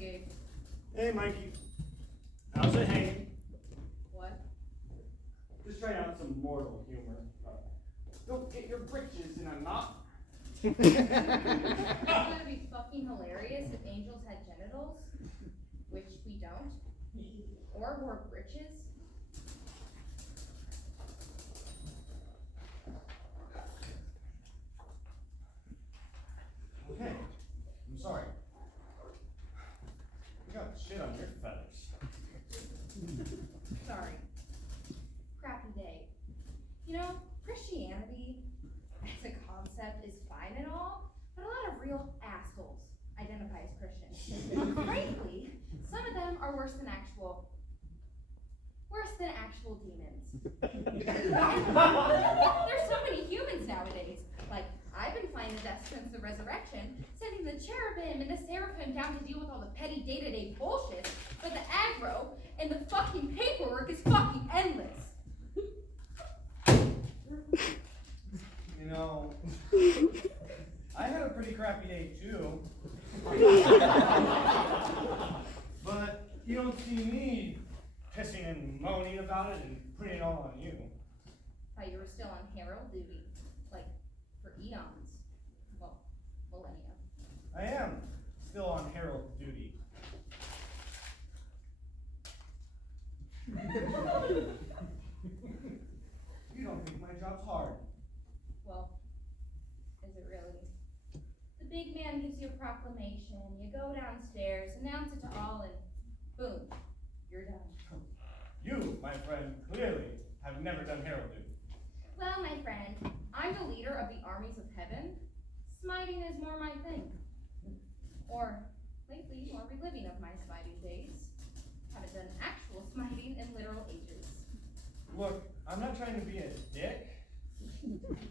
Gabe. Hey, Mikey. How's it hanging? What? Just trying out some mortal humor. Don't get your britches in a knot. It's gonna be fucking hilarious if angels had genitals, which we don't, or wore britches. Okay, I'm sorry. You got shit on your feathers. Sorry. Crappy day. You know, Christianity as a concept is fine and all, but a lot of real assholes identify as Christians. Frankly, some of them are worse than actual demons. There's so many humans nowadays. Like, I've been finding death since the resurrection, sending the cherubim and the seraphim down to deal with all the petty day-to-day bullshit, but the aggro and the fucking paperwork is fucking endless. You know, I had a pretty crappy day too. But you don't see me pissing and moaning about it and putting it all on you. Thought you were still on herald duty, like for eons. Well, millennia. I am still on herald duty. You don't think my job's hard. Well, is it really? The big man gives you a proclamation, you go downstairs, announce it to all, and boom, you're done. You, my friend, clearly have never done herald duty. Well, my friend, I'm the leader of the armies of heaven. Smiting is more my thing. Or, lately, more reliving of my smiting days. Haven't done actual smiting in literal ages. Look, I'm not trying to be a dick,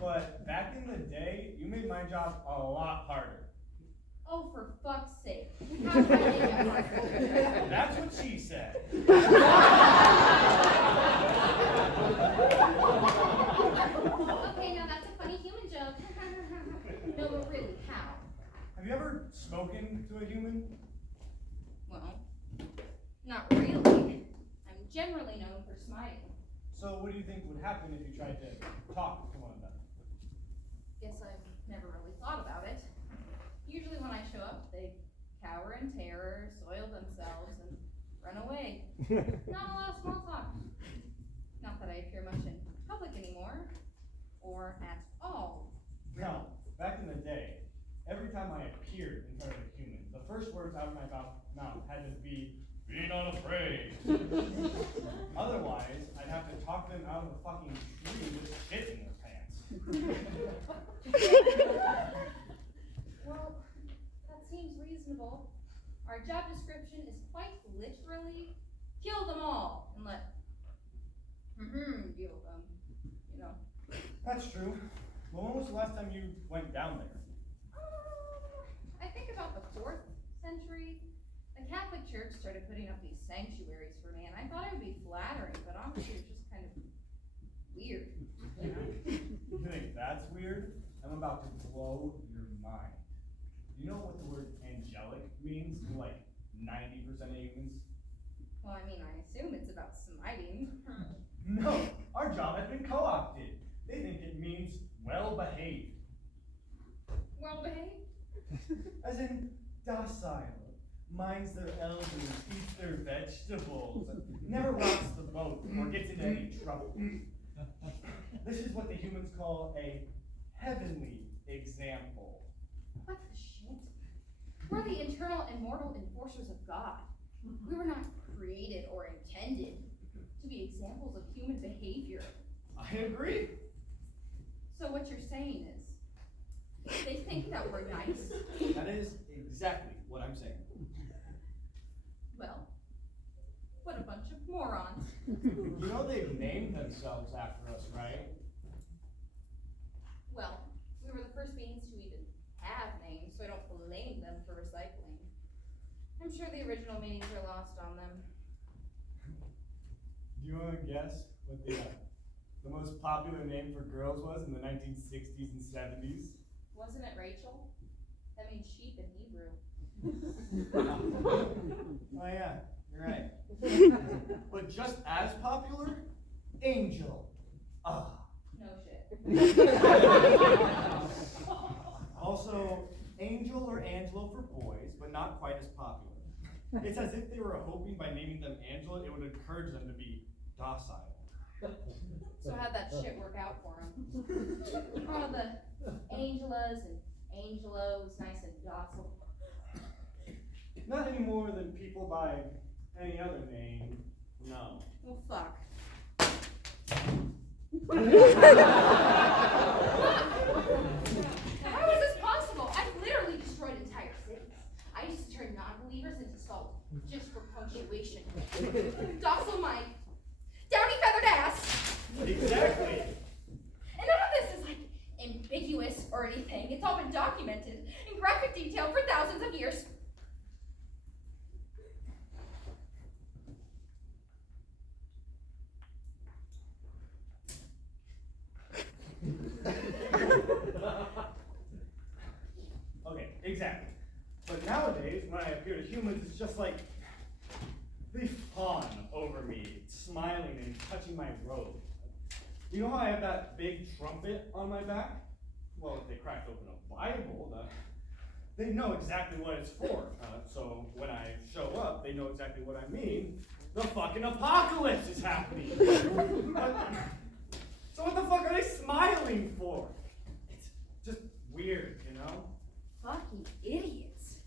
but back in the day, you made my job a lot harder. Oh, for fuck's sake. How did I make it harder? That's what she said. Okay, now that's a funny human joke. No, but really, how? Have you ever spoken to a human? Well, not really. I'm generally known for smiting. So what do you think would happen if you tried to talk to one of them? Guess I've never really thought about it. Usually when I show up, they cower in terror, soil themselves, and run away. Not a lot of small talk. Not that I appear much in public anymore, or at all. No, back in the day, every time I appeared in front of a human, the first words out of my mouth had to be, "Be not afraid." Otherwise, I'd have to talk them out of a fucking tree with shit in their pants. Well, that seems reasonable. Our job description is quite literally, kill them all, and let deal with them, you know. That's true. Well, when was the last time you went down there? I think about the 4th century. The Catholic Church started putting up these sanctuaries for me, and I thought it would be flattering, but honestly, it's just kind of weird. You know? You think that's weird? I'm about to blow your mind. Do you know what the word angelic means to like 90% of humans? Well, I mean, I assume it's about smiting. No, our job has been co-opted. They think it means well-behaved. Well-behaved? As in docile, minds their elders, eats their vegetables, never rocks the boat or gets into any trouble. This is what the humans call a heavenly example. What the shit? We're the internal and mortal enforcers of God. We were not created or intended to be examples of human behavior. I agree. So what you're saying is, they think that we're nice? That is exactly what I'm saying. Well, what a bunch of morons. You know they've named themselves after us, right? Well, we were the first beings to even have names, so I don't blame them for recycling. I'm sure the original meanings are lost on them. Do you want to guess what the most popular name for girls was in the 1960s and 70s? Wasn't it Rachel? That means sheep in Hebrew. Oh yeah, you're right. But just as popular, Angel. Ah. No shit. Also, Angel or Angelo for boys, but not quite as popular. It's as if they were hoping by naming them Angela, it would encourage them to be docile. So how'd that shit work out for him? All the Angelas and Angelos, nice and docile. Not any more than people by any other name, no. Well, fuck. How is this possible? I've literally destroyed entire cities. I used to turn non-believers into salt, just for punctuation. Docile Mike. Downy feathered ass. Exactly. And none of this is like ambiguous or anything. It's all been documented in graphic detail for thousands of years. Okay, exactly. But nowadays, when I appear to humans, it's just like they fawn over me, smiling and touching my robe. You know how I have that big trumpet on my back? Well, if they cracked open a Bible, they know exactly what it's for. So when I show up, they know exactly what I mean. The fucking apocalypse is happening. So what the fuck are they smiling for? It's just weird, you know? Fucking idiots.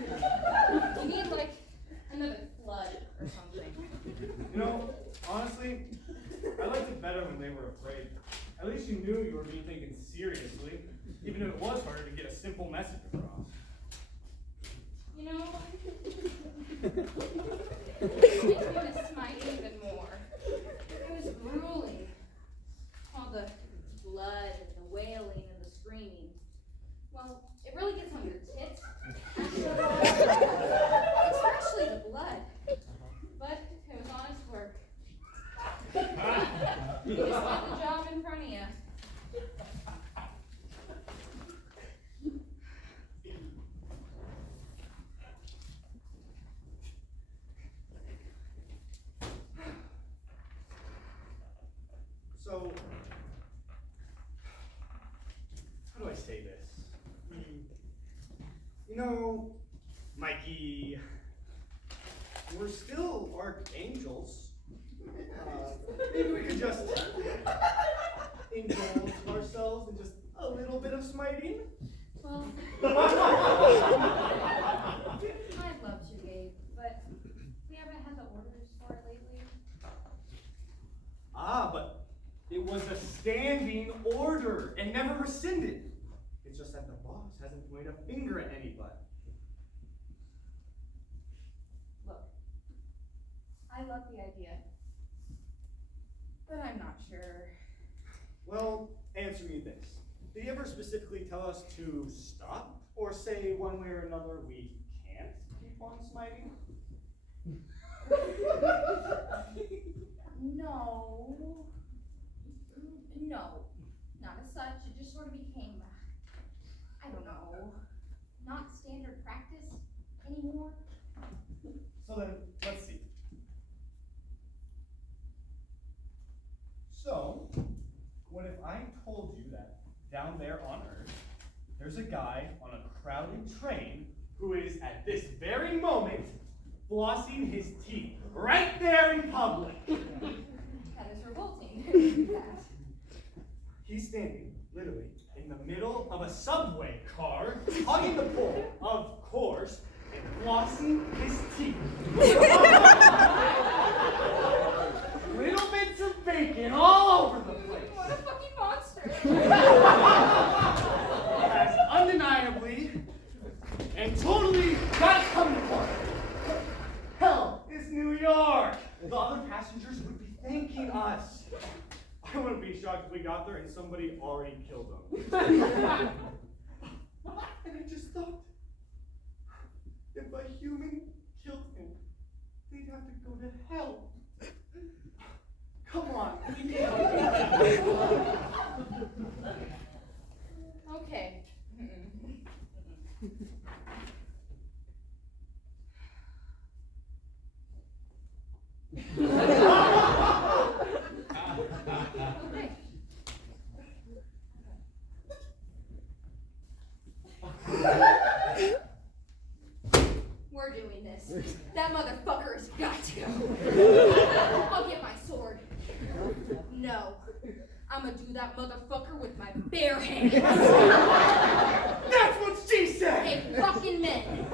You need like another flood or something. You know, honestly, I liked it better when they were afraid. At least you knew you were being taken seriously, even if it was harder to get a simple message across. You know, it makes me want to smite even more. It was grueling. All the blood and the wailing and the screaming. Well, it really gets on your tits. Especially the blood. But it was honest work. You just did the job in front of you. So, how do I say this? You know, Mikey, we're still archangels. Maybe we could just indulge ourselves in just a little bit of smiting. Well, I'd love to, Gabe, but we haven't had the orders for it lately. Ah, but it was a standing order and never rescinded. It's just that the boss hasn't pointed a finger at anybody. Look, I love the idea, but I'm not sure. Well, answer me this. Did he ever specifically tell us to stop? Or say one way or another we can't keep on smiting? No, not as such. It just sort of became, I don't know, not standard practice anymore. So then, let's see. So, what if I told you that down there on Earth, there's a guy on a crowded train who is, at this very moment, flossing his teeth right there in public? That is revolting. That. He's standing, literally, in the middle of a subway car, hugging the pole, of course, and flossing his teeth. Little bits of bacon all over the place. What a fucking monster. Has undeniably and totally got it coming for him. Hell, it's New York. The other passengers would be thanking us. I wouldn't be shocked if we got there and somebody already killed him. And I just thought, if a human killed him, they'd have to go to hell. Come on. Okay. motherfucker has got to go. I'll get my sword. No. I'ma do that motherfucker with my bare hands. That's what she said! Hey, fucking men.